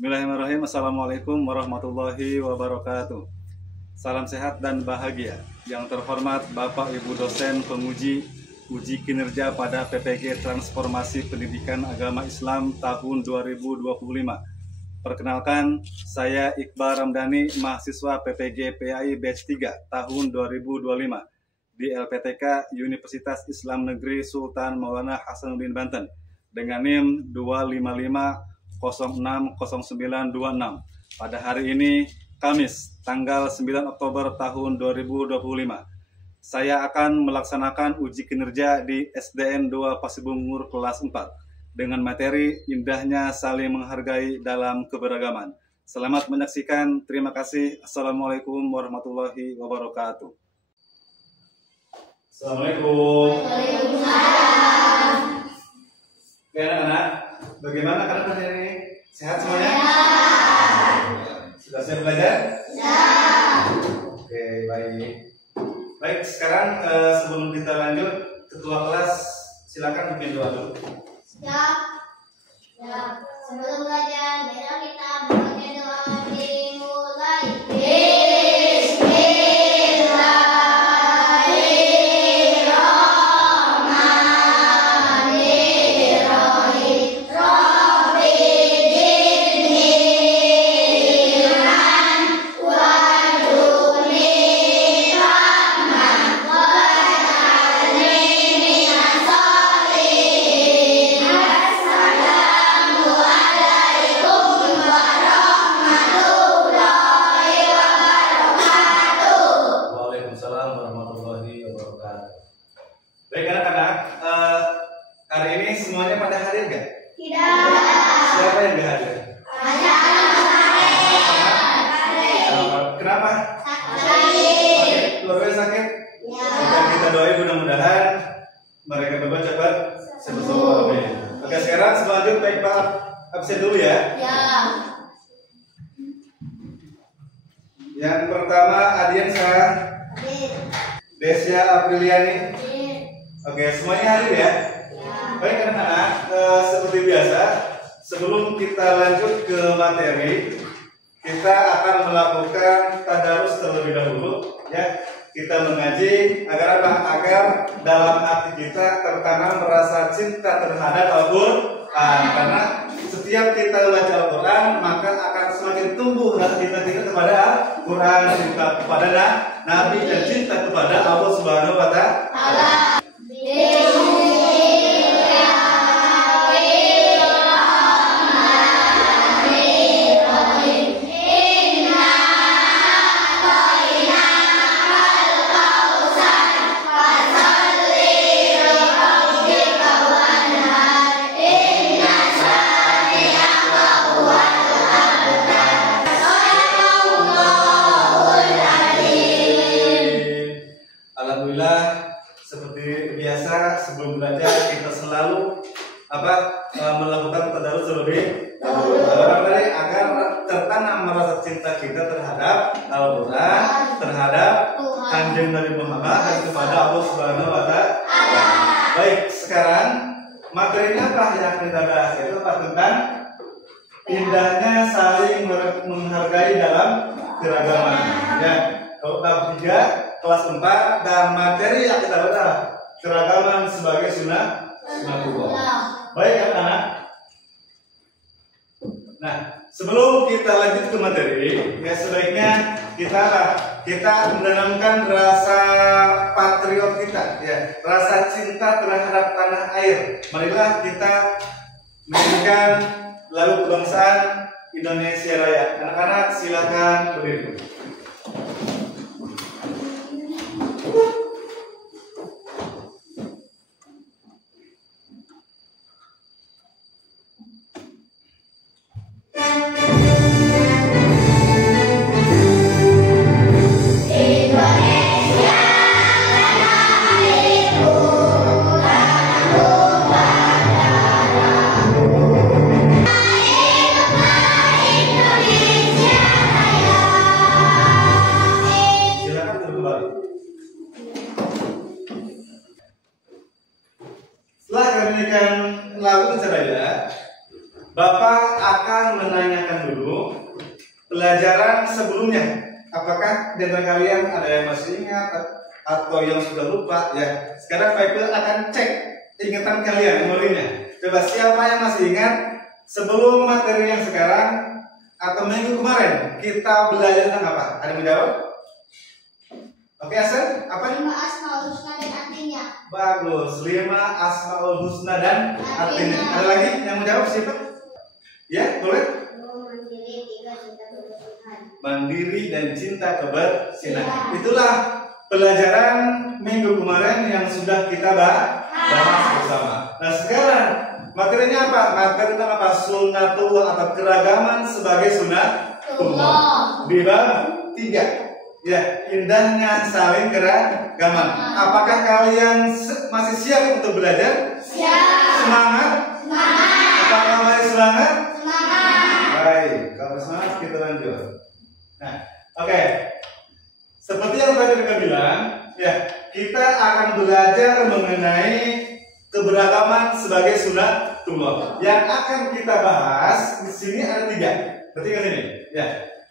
Bismillahirrahmanirrahim. Assalamualaikum warahmatullahi wabarakatuh. Salam sehat dan bahagia. Yang terhormat Bapak Ibu dosen penguji uji kinerja pada PPG Transformasi Pendidikan Agama Islam tahun 2025. Perkenalkan, saya Iqbal Ramdhani, mahasiswa PPG PAI Batch 3 tahun 2025 di LPTK Universitas Islam Negeri Sultan Maulana Hasanuddin Banten dengan NIM 255060926 pada hari ini Kamis tanggal 9 Oktober tahun 2025. Saya akan melaksanakan uji kinerja di SDN 2 Pasibungur kelas 4 dengan materi indahnya saling menghargai dalam keberagaman. Selamat menyaksikan. Terima kasih. Assalamualaikum warahmatullahi wabarakatuh. Assalamualaikum. Waalaikumsalam. Oke anak-anak, bagaimana kabar hari ini? Sehat semuanya? Sudah siap belajar? Oke, baik. Baik, sekarang sebelum kita lanjut, ketua kelas silakan pimpin doa dulu. Siap. Sebelum belajar, biar kita baca doa dimulai. Baik anak-anak, hari ini semuanya pada hadir nggak? Tidak. Siapa yang nggak hadir? Hanya Kenapa? sakit. Keluarga sakit? Ya. Dan kita doain mudah-mudahan mereka berdua cepat sembuh. Oke, sekarang selanjutnya baik Pak absen dulu ya. Ya. Yang pertama Adiansa, Desya Apriliani. Oke, semuanya hadir ya. Baik anak-anak, seperti biasa, sebelum kita lanjut ke materi, kita akan melakukan tadarus terlebih dahulu, ya. Kita mengaji agar apa? Agar dalam hati kita tertanam rasa cinta terhadap Al-Quran. Karena setiap kita membaca Al-Quran, maka akan semakin tumbuh rasa cinta kita kepada Al-Quran, cinta kepada Nabi, dan cinta kepada Allah Subhanahu wa Ta'ala. Alhamdulillah, seperti biasa sebelum belajar kita selalu melakukan tadarus terlebih dahulu agar tertanam rasa cinta kita terhadap Al-Quran, terhadap Kanjeng Nabi Muhammad, dan kepada Allah Subhanahu wa Ta'ala. Baik, sekarang materinya apa yang kita bahas? Itu apa? Tentang indahnya saling menghargai dalam keragaman. Ya, kalau tahap 3 kelas 4, dan materi yang kita baca keragaman sebagai sunnatullah. Baik anak-anak. Nah, sebelum kita lanjut ke materi, ya sebaiknya kita menanamkan rasa patriot kita, ya, rasa cinta terhadap tanah air. Marilah kita menyanyikan lagu kebangsaan Indonesia Raya. Anak-anak silakan berdiri. Bapak akan menanyakan dulu pelajaran sebelumnya. Apakah di antara kalian ada yang masih ingat atau yang sudah lupa ya? Sekarang Pak Iqbal akan cek ingatan kalian memorinya. Coba siapa yang masih ingat sebelum materi yang sekarang atau minggu kemarin kita belajar tentang apa? Ada yang menjawab? Oke, Asen, apa? 5 Asmaul Husna dan artinya. Bagus, 5 Asmaul Husna dan artinya. Ada lagi yang menjawab siapa? Ya, boleh? Mandiri, 3 cinta kebersihan. Mandiri dan cinta kebersihan. Ya. Itulah pelajaran minggu kemarin yang sudah kita bahas bersama. Nah, sekarang materinya apa? Materi tentang apa? Sunnatullah atau keragaman sebagai sunnatullah. Di bab 3. Ya, indahnya saling keragaman. Apakah kalian masih siap untuk belajar? Siap. Semangat? Semangat. Apakah masih semangat? Semangat. Baik, kalau semangat kita lanjut. Nah, oke. Seperti yang tadi kita bilang, ya, kita akan belajar mengenai keberagaman sebagai sunnatullah. Yang akan kita bahas di sini ada 3. Berarti ke sini, ya.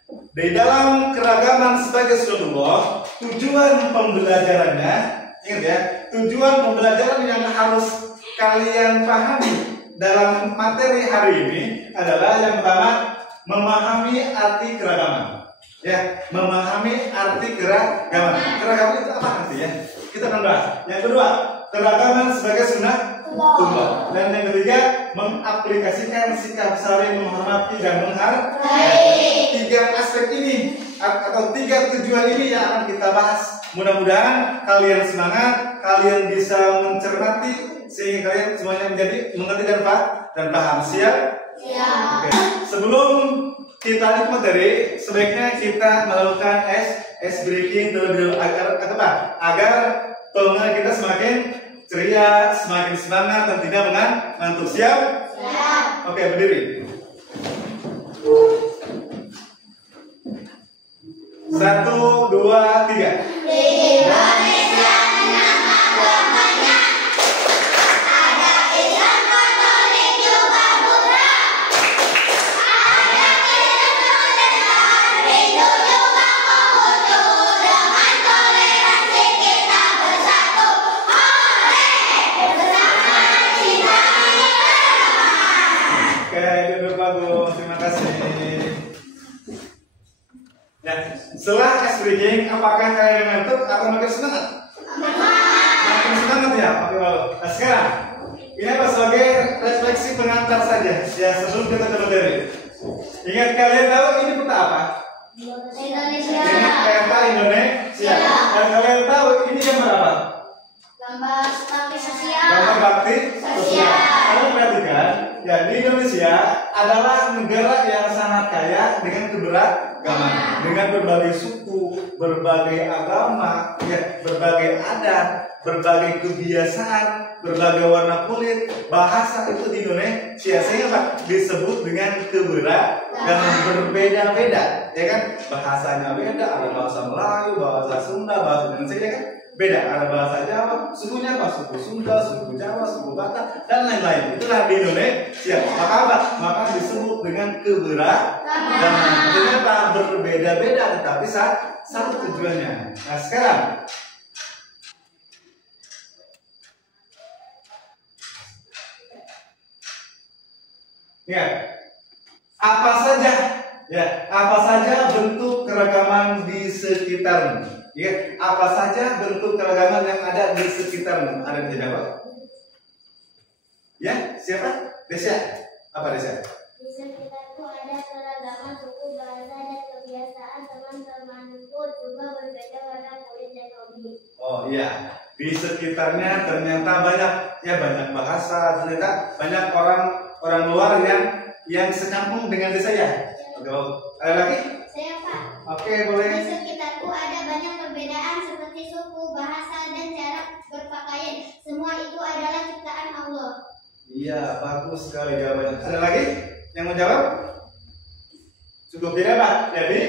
Di dalam keragaman sebagai sunnatullah, tujuan pembelajarannya, ingat ya, tujuan pembelajaran yang harus kalian pahami dalam materi hari ini adalah yang pertama, memahami arti keragaman. Ya, memahami arti keragaman. Keragaman itu apa artinya? Kita akan bahas. Yang kedua, keragaman sebagai sunnatullah. Dan yang ketiga, mengaplikasikan sikap saling menghormati dan menghargai. 3 aspek ini atau 3 tujuan ini yang akan kita bahas. Mudah-mudahan kalian semangat, kalian bisa mencermati sehingga kalian semuanya menjadi mengerti dan paham. Siap? Siap. Oke. Sebelum kita lanjut materi, sebaiknya kita melakukan ice breaking terlebih dahulu agar pendengar kita semakin ceria, semakin semangat dan tidak mengantuk. Siap? Siap. Oke, berdiri. 1, 2, 3. Indonesia nama bapaknya. Ada Islam, Katolik juga Buddha. Ada Kristen, Protestan, Hindu juga Konghucu. Dengan toleransi kita bersatu. Hore! Bersama cinta keberagaman. Oke, duduk bagus. Terima kasih. Ya, setelah ice breaking, apakah kalian ngantuk atau makin semangat? Makin semangat ya. Oke, bagus. Nah, sekarang ini apa sebagai refleksi pengantar saja. Ya, sebelum kita ke materi. Ingat kalian tahu ini peta apa? Indonesia. Ini peta Indonesia. Dan kalian tahu ini gambar apa? Gambar bakti sosial. Gambar bakti sosial. Kalian perhatikan, ya di Indonesia adalah negara yang sangat kaya dengan keberagaman, dengan berbagai suku, berbagai agama, ya, berbagai adat, berbagai kebiasaan, berbagai warna kulit, bahasa itu di Indonesia sehingga disebut dengan keberagaman, berbeda-beda, ya kan? Bahasanya beda, ada bahasa Melayu, bahasa Sunda, bahasa Indonesia, ya kan? Beda, ada bahasa Jawa, sukunya apa? Suku Sunda, suku Jawa, suku Batak, dan lain-lain. Itulah di Indonesia. Maka apa? Maka disebut dengan keberagaman. Kenapa? Berbeda-beda, tetapi satu tujuannya. Nah, sekarang ya, apa saja bentuk keragaman di sekitarmu? Ya, apa saja bentuk keragaman yang ada di sekitarmu? Ada yang bisa jawab? Ya, siapa? Desya. Apa Desya? Di sekitarku ada keragaman suku, bahasa, dan kebiasaan. Teman-temanku juga berbeda warna kulit dan hobi. Oh iya, di sekitarnya ternyata banyak bahasa, ternyata banyak orang luar yang sekampung dengan desa ya. Oke, ada lagi? Saya Pak. Oke, Di boleh. sekitarku ada banyak perbedaan seperti suku, bahasa, dan cara berpakaian. Semua itu adalah ciptaan Allah. Iya, bagus sekali jawabannya. Ada lagi yang menjawab? Cukup tidak, Pak? Jadi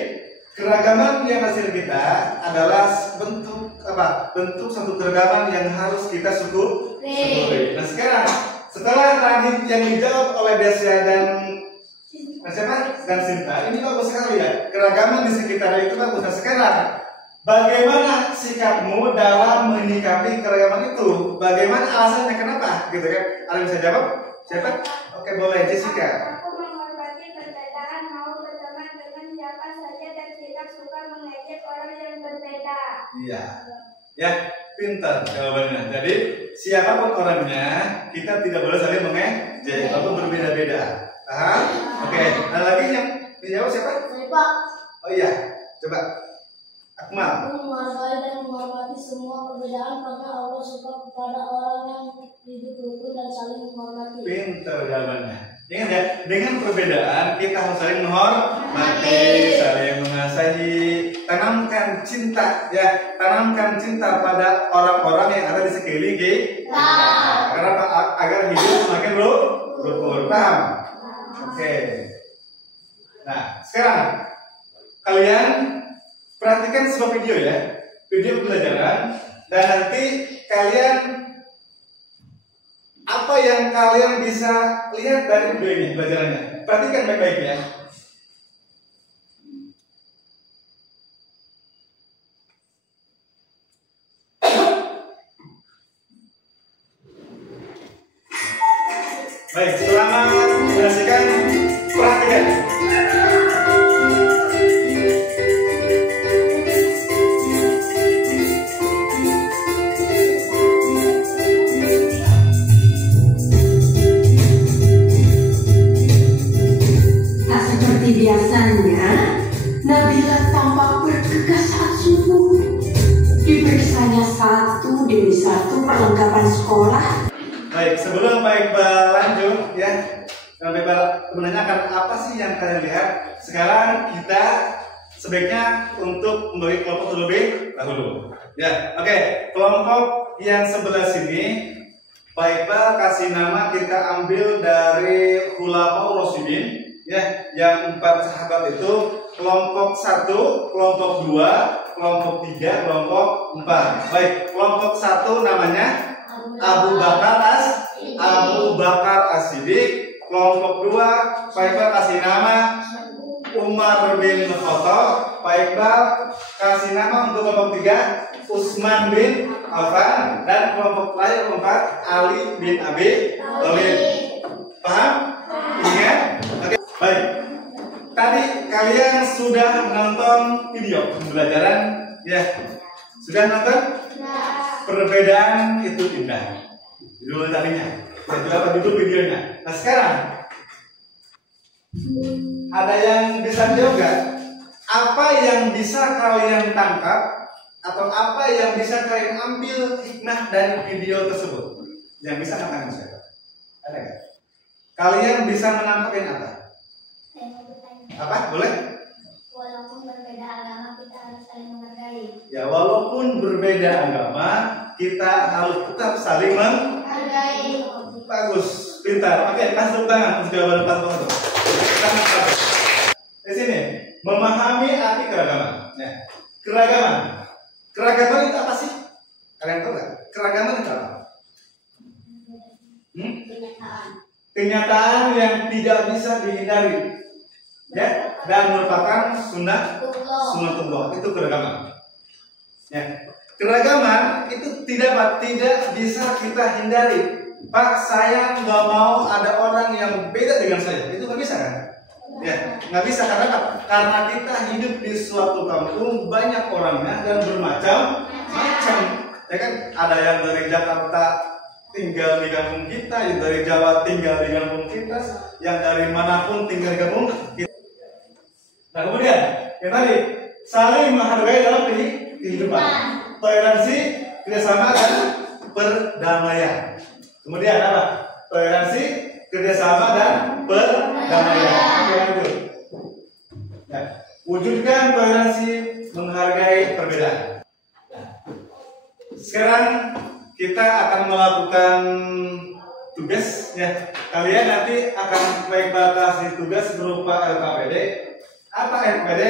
keragaman yang hasil kita adalah bentuk apa? Bentuk satu keragaman yang harus kita syukuri. Nah, sekarang setelah tadi yang dijawab oleh Desya dan siapa? Dan Sinta. Ini bagus sekali ya. Keragaman di sekitar itu bagus. Nah, sekarang bagaimana sikapmu dalam menyikapi keragaman itu? Bagaimana alasannya? Kenapa? Gitu kan? Ada yang bisa jawab? Siapa? Oke, boleh. Jessica. Aku menghormati perbedaan, mau berteman dengan siapa saja dan tidak suka mengejek orang yang berbeda. Iya. Ya, pintar jawabannya. Jadi, siapapun orangnya, kita tidak boleh saling mengejek walaupun berbeda-beda. Paham? Oke. Ada lagi yang dijawab siapa? Pak, Oh iya. Coba. Akmal. aku menghargai dan menghormati semua perbedaan karena Allah suka kepada orang yang hidup rukun dan saling menghormati. Pintar jawabannya. Ingat ya, dengan perbedaan kita harus saling menghormati, saling mengasihi, tanamkan cinta ya, tanamkan cinta pada orang-orang yang ada di sekeliling kita. Karena agar hidup semakin rukun. Paham? Oke. Nah, sekarang kalian perhatikan sebuah video ya, video pembelajaran, dan nanti kalian apa yang kalian bisa lihat dari video ini pelajarannya. Perhatikan baik-baik ya. Baik, selamat menyaksikan. Perhatikan. Tak seperti biasanya, Nabila tampak bergegas saat subuh. Diberikannya satu demi satu perlengkapan sekolah. Baik, sebelum Pak Iqbal lanjut ya, Pak Iqbal menanyakan apa sih yang kalian lihat. Sekarang kita sebaiknya untuk membagi kelompok terlebih dahulu. Ya, oke. Kelompok yang sebelah sini, Pak Iqbal kasih nama kita ambil dari Khulafaur Rasyidin. Ya, yang 4 sahabat itu kelompok 1, kelompok 2, kelompok 3, kelompok 4. Baik, kelompok 1 namanya Abu Bakar As-Siddiq. Kelompok 2 Pak Iqbal kasih nama Umar bin Khattab. Pak Iqbal kasih nama untuk kelompok 3 Utsman bin Affan, dan kelompok lain keempat Ali bin Abi Thalib. Paham? Ingat? Oke. Baik. Tadi kalian sudah nonton video pembelajaran ya? Sudah nonton? Perbedaan itu indah. Judul tadinya. Itu apa judul videonya? Nah sekarang ada yang bisa jawab nggak? Apa yang bisa kalian tangkap atau apa yang bisa kalian ambil hikmah dari video tersebut? Yang bisa ngatakan siapa? Ada nggak? Kalian bisa menangkapin apa? Apa? Boleh? Walaupun berbeda agama kita harus saling menghargai. Ya, walaupun berbeda agama, kita harus tetap saling menghargai. Bagus, pintar. Oke, kasih tepuk tangan untuk jawaban 4 itu. Sangat bagus. Di sini, memahami arti keragaman. Ya. Keragaman. Keragaman itu apa sih? Kalian tahu nggak? Keragaman itu apa? Kenyataan yang tidak bisa dihindari. Ya, dan merupakan sunnatullah. Itu keragaman. Ya. Keragaman itu tidak bisa kita hindari. Pak, saya nggak mau ada orang yang beda dengan saya. Itu nggak bisa kan? Ya, nggak bisa karena apa? Karena kita hidup di suatu kampung, banyak orangnya dan bermacam-macam. Ya kan? Ada yang dari Jakarta tinggal di kampung kita, yang dari Jawa tinggal di kampung kita, yang dari manapun tinggal di kampung kita. Nah kemudian yang tadi saling menghargai dalam kehidupan, toleransi, kerjasama dan perdamaian. Kemudian apa? Toleransi, kerjasama dan perdamaian. Nah, wujudkan toleransi, menghargai perbedaan. Sekarang kita akan melakukan tugas ya. Kalian nanti akan kasih tugas berupa LKPD. Apa LKPD?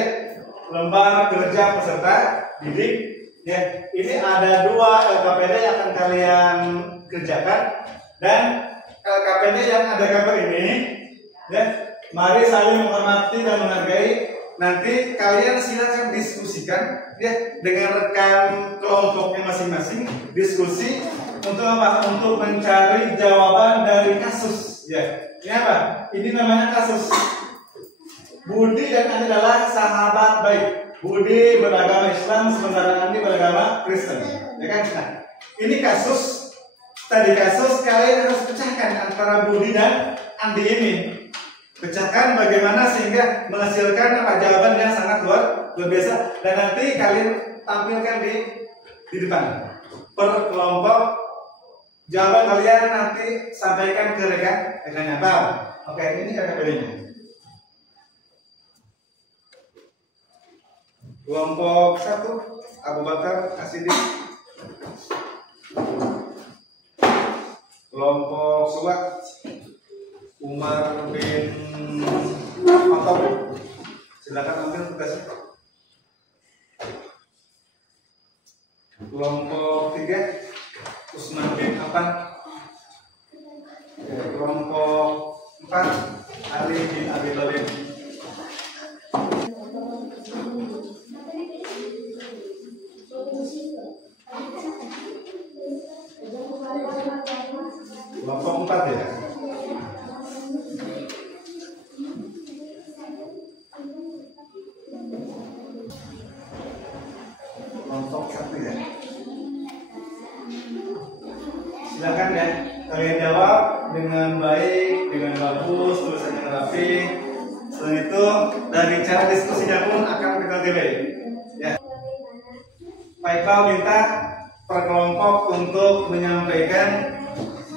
Lembar kerja peserta didik. Ya, ini ada 2 LKPD yang akan kalian kerjakan, dan LKPD yang ada gambar ini, ya, Mari saling menghormati dan menghargai. Nanti kalian silakan diskusikan ya dengan rekan kelompoknya masing-masing. Diskusi untuk apa? Untuk mencari jawaban dari kasus. Ya, ini apa? Ini namanya kasus. Budi dan Andi adalah sahabat baik. Budi beragama Islam sementara Andi beragama Kristen. Ya kan? Nah, ini kasus. Tadi kasus kalian harus pecahkan antara Budi dan Andi ini. Pecahkan bagaimana sehingga menghasilkan apa jawaban yang sangat luar biasa, dan nanti kalian tampilkan di depan per kelompok. Jawaban kalian nanti sampaikan ke rekannya. Paham? Oke, ini kategorinya. Kelompok 1 Abu Bakar As-Siddiq. Kelompok 2 Umar bin Khattab. Silakan ambil tugasnya. Kelompok 3 Utsman bin Affan. Kelompok 4 Ali bin Abi Thalib. Kelompok 4 ya. Kelompok 1 ya. Silakan ya, kalian jawab dengan baik, dengan bagus, tulisannya rapi. Selain itu dari cara diskusinya pun akan kita nilai. Ya. Baiklah, minta per kelompok untuk menyampaikan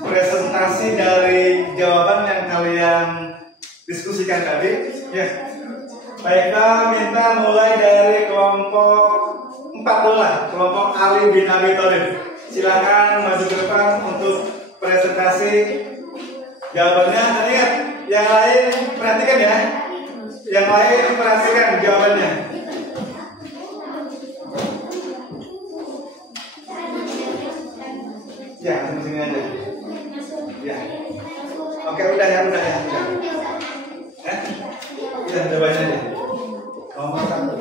presentasi dari jawaban yang kalian diskusikan tadi. Ya. Baiklah, minta mulai dari kelompok 4 dulu lah, kelompok Ali bin Abi Thalib. Silakan maju ke depan untuk presentasi jawabannya. Dan ingat, yang lain perhatikan ya. Yang lain perhatikan jawabannya. Ya, langsung sini aja. Ya. Oke, udah ya. Udah. Udah jawabannya aja. Nomor 1.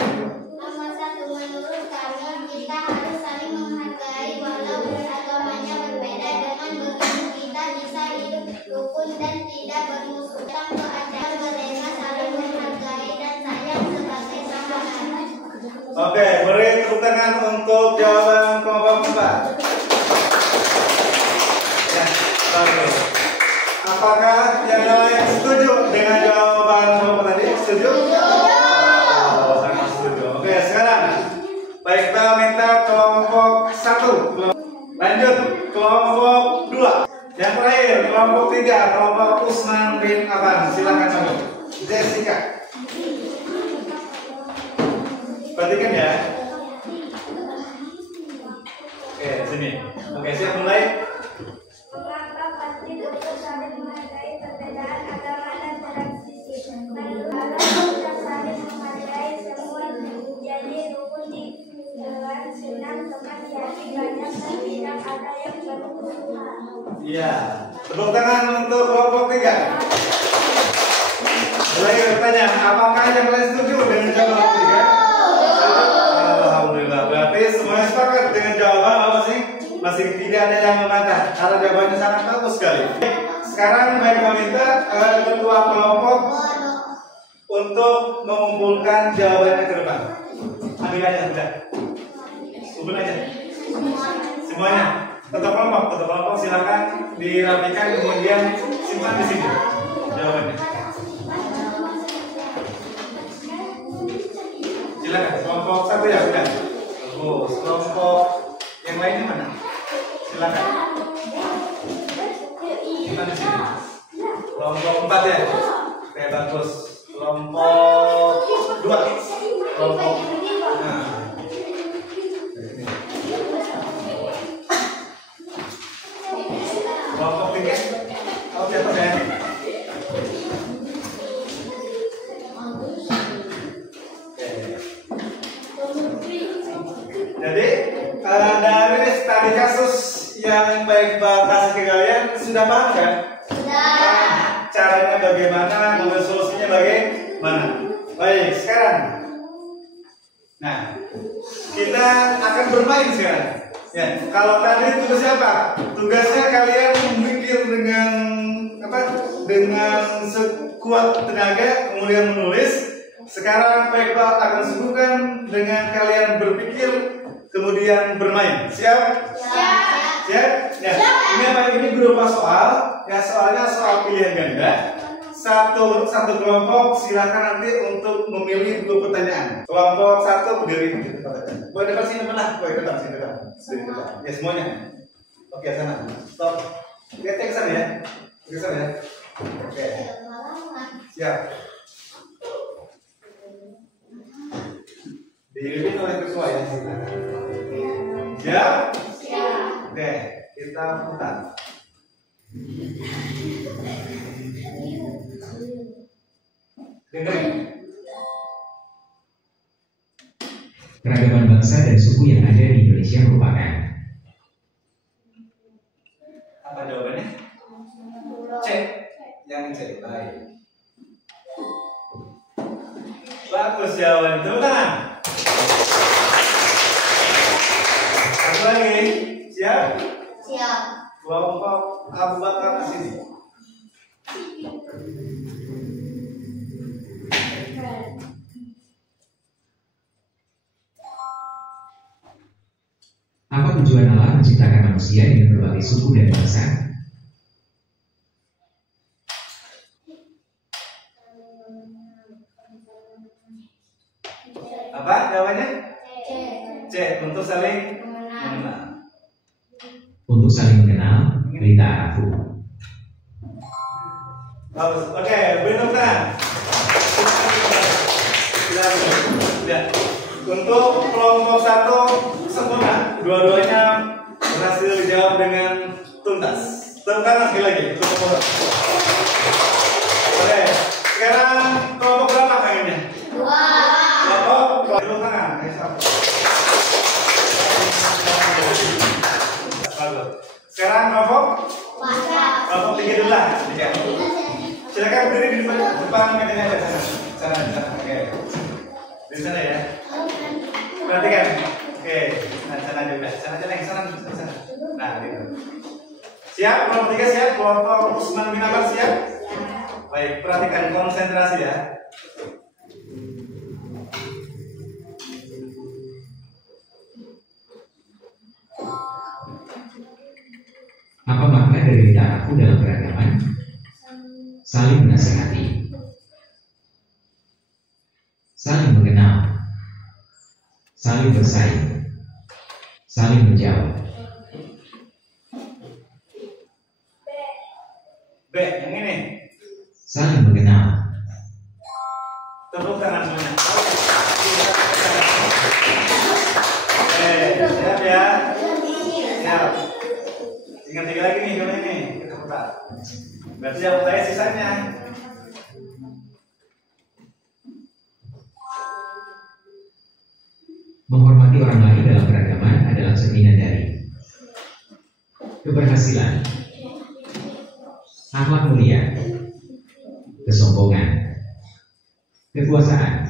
Nomor 1, menurut kami kita harus saling menghargai walau agamanya berbeda. Dengan begitu kita bisa hidup rukun dan tidak bermusuh. Dalam keadaan mereka saling menghargai dan sayang sebagai sahabat. Oke, beri tepuk tangan untuk jawaban kelompok 4. Ya, bagus. Apakah yang lain setuju dengan jawaban kelompok tadi? Setuju? Oh, sangat setuju. Oke, sekarang baiklah, minta kelompok 1. Lanjut kelompok 2. Yang terakhir kelompok 3, kelompok Utsman bin Affan. Silakan masuk. Jessica. Perhatikan ya. Oke, sini. Oke, siap mulai. Mengapa penting untuk saling menghargai perbedaan agama dan tradisi? Menurut kita saling menghargai semua jadi rukun di dalam senang teman jadi banyak dan tidak ada yang bermusuhan. Iya. Tepuk tangan untuk kelompok 3. Mulai bertanya, apakah yang lain setuju dengan jawaban 3? Alhamdulillah. Berarti semuanya sepakat dengan jawaban apa sih? Masih tidak ada yang membantah karena jawabannya sangat bagus sekali. Sekarang baik meminta ketua kelompok untuk mengumpulkan jawabannya ke depan. Ambil aja sudah. Kumpul aja. Semuanya. Ketua kelompok silakan dirapikan kemudian simpan di sini jawabannya. Silakan kelompok 1 ya sudah. Bagus. Kelompok yang lainnya mana? Silakan. Simpan di sini. Kelompok 4 ya. Oke, bagus. Kelompok 2. Kelompok. Nah. Kelompok 3. Oh, siapa ya? Jadi dari tadi kasus yang baik bahas ke kalian sudah paham kan? Sudah. Caranya bagaimana, kemudian solusinya Nah, kita akan bermain sekarang. Ya, kalau tadi tugasnya apa? Tugasnya kalian memikir dengan apa? Dengan sekuat tenaga, kemudian menulis. Sekarang Pak Iqbal akan sibukkan dengan kalian berpikir, kemudian bermain. Siap? Siap. Siap? Ya. Ini apa? Ini berupa soal. Ya, soalnya soal pilihan ganda. Satu kelompok silakan nanti untuk memilih 2 pertanyaan. Kelompok 1 berdiri di tempat. Boleh depan sini depan. Boleh depan sini depan. Ya semuanya. Oke, sana. Stop. Lihat ke sana ya. Ke sana ya. Oke. Siap. Dipimpin oleh ketua ya. Siap? Siap. Oke, kita putar. Dengerin. Keragaman bangsa dan suku yang ada di Indonesia merupakan. Apa jawabannya? C. Yang C. Baik. Bagus jawaban. Tepuk tangan. Satu lagi. Siap? Siap. Kelompok Abu Bakar sini. Apa tujuan Allah menciptakan manusia dengan berbagai suku dan bangsa? Apa jawabannya? C. C. Untuk saling mengenal. Untuk saling mengenal, lita'arafu. Bagus. Oke, beri tepuk tangan. Ya. Untuk kelompok 1 sempurna, dua-duanya berhasil dijawab dengan tuntas. Tepuk tangan sekali lagi. Oke, sekarang kelompok berapa kayaknya? 2. Kelompok tepuk tangan. Bagus. Sekarang kelompok 3 dulu lah. Silakan berdiri di depan mejanya aja sana. Oke. Di sana ya. Perhatikan. Oke. Nah, sana aja udah. Sana aja naik sana. Nah, gitu. Siap? Kelompok 3 siap? Kelompok Usman bin Affan siap? Baik, perhatikan konsentrasi ya. Apa makna dari lita'arafu dalam beragaman? Saling menasihati, saling mengenal, saling bersaing, saling menjawab. B, yang ini. Saling mengenal. Tepuk tangan semuanya. Siap ya. Siap. Tinggal 3 lagi nih, kalau ini kita putar. Berarti jawab saya sisanya. Menghormati orang lain dalam beragaman adalah cerminan dari keberhasilan, akhlak mulia, kesombongan, kekuasaan.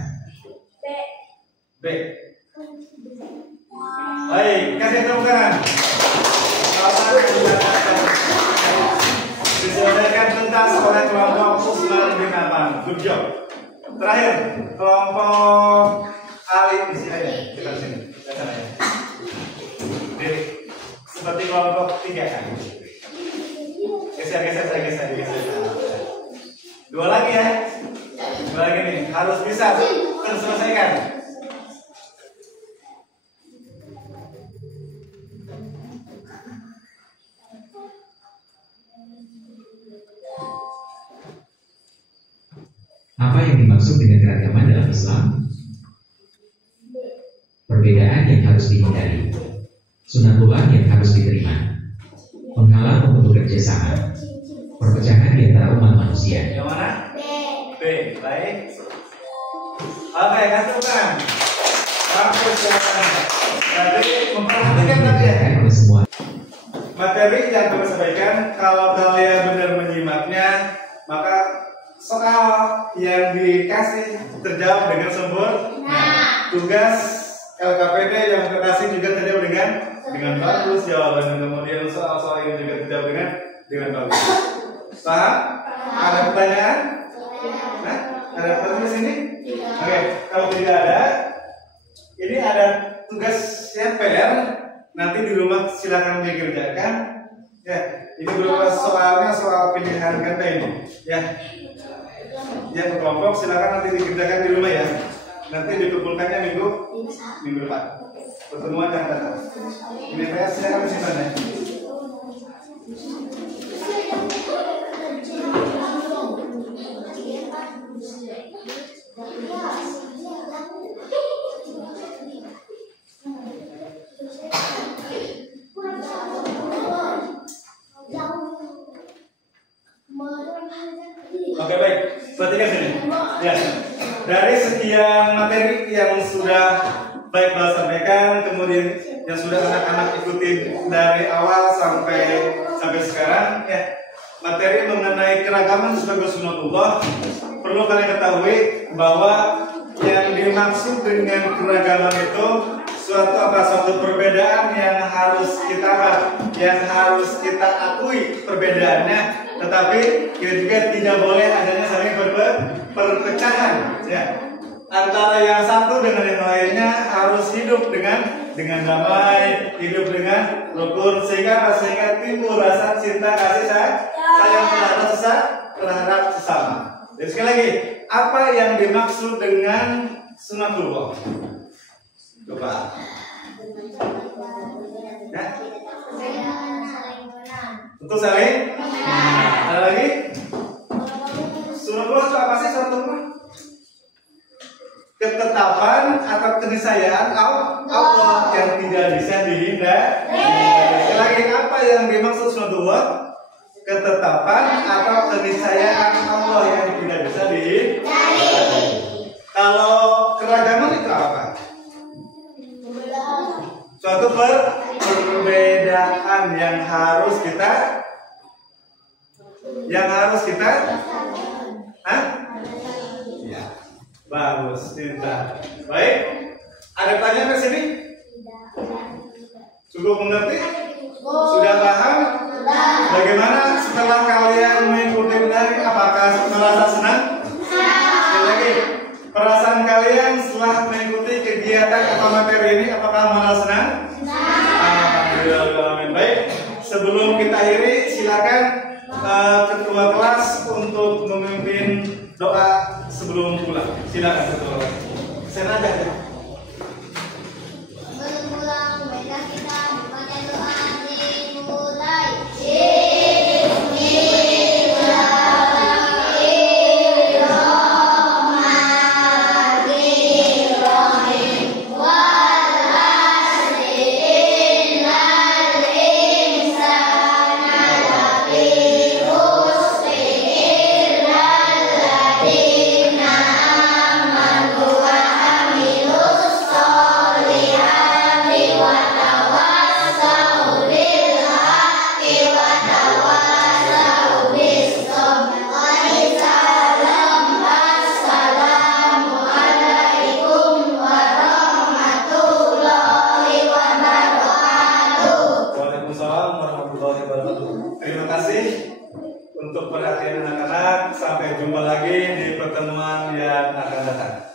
B. Baik, kasih tepuk tangan. Diselesaikan tuntas oleh kelompok Usman bin Affan. Good job. Terakhir, kelompok Ali di sini aja. Kita di sini. Kita ya. Diri. Seperti kelompok 3 kan. Geser. 2 lagi ya. 2 lagi nih. Harus bisa terselesaikan. Apa yang dimaksud dengan keragaman dalam Islam? Perbedaan yang harus dihindari, sunatullah yang harus diterima, penghalang untuk kerjasama, perpecahan di antara umat manusia. Yang mana? B. Baik. Oke, kasih tepuk tangan. Bagus jawabannya. Jadi memperhatikan tadi ya. Oleh semua. Materi yang kami sampaikan, kalau kalian benar menyimaknya, maka soal yang dikasih terjawab dengan sempurna. Tugas LKPD yang terkasih juga terjawab dengan bagus jawaban, kemudian soal-soal ini juga terjawab dengan bagus. Paham? Ada pertanyaan? Nah, ada pertanyaan di sini? Oke, kalau tidak ada, ini ada tugas PR. Nanti di rumah silakan dikerjakan. Ya, ini berupa soal pilihan kata ini. Ya, yang kelompok silakan nanti dikerjakan di rumah ya. Nanti dikumpulkannya minggu depan. Pertemuan yang datang. Ini saya silakan simpan ya. Oke, baik, perhatikan sini. Ya, dari sekian materi yang sudah baik Bapak sampaikan, kemudian yang sudah anak-anak ikutin dari awal sampai sekarang, ya, materi mengenai keragaman sebagai sunatullah, perlu kalian ketahui bahwa yang dimaksud dengan keragaman itu suatu perbedaan yang harus kita akui perbedaannya, tetapi kita juga tidak boleh adanya saling perpecahan, ya. Antara yang satu dengan yang lainnya harus hidup dengan damai, hidup dengan rukun, sehingga timbul rasa cinta kasih sayang terhadap sesama. Jadi sekali lagi, apa yang dimaksud dengan sunatullah? Coba. Ya. Untuk saling. Ada lagi? Sunatullah itu apa sih sunatullah? Ketetapan atau keniscayaan Allah yang tidak bisa dihindari. Sekali lagi, apa yang dimaksud sunatullah? Ketetapan atau keniscayaan Allah yang tidak bisa dihindari. Kalau keragaman itu apa? Suatu perbedaan yang harus kita ya, bagus, cinta. Baik, ada pertanyaan ke sini? Cukup mengerti? Sudah paham? Bagaimana setelah kalian mengikuti materi? Apakah merasa senang? Sekali lagi, perasaan kalian setelah mengikuti kegiatan atau materi ini, apakah merasa senang? Alhamdulillah. Baik, sebelum kita akhiri, silakan ketua kelas untuk memimpin doa sebelum pulang. Silakan ketua kelas. Saya aja. Terima kasih untuk perhatian anak-anak. Sampai jumpa lagi di pertemuan yang akan datang.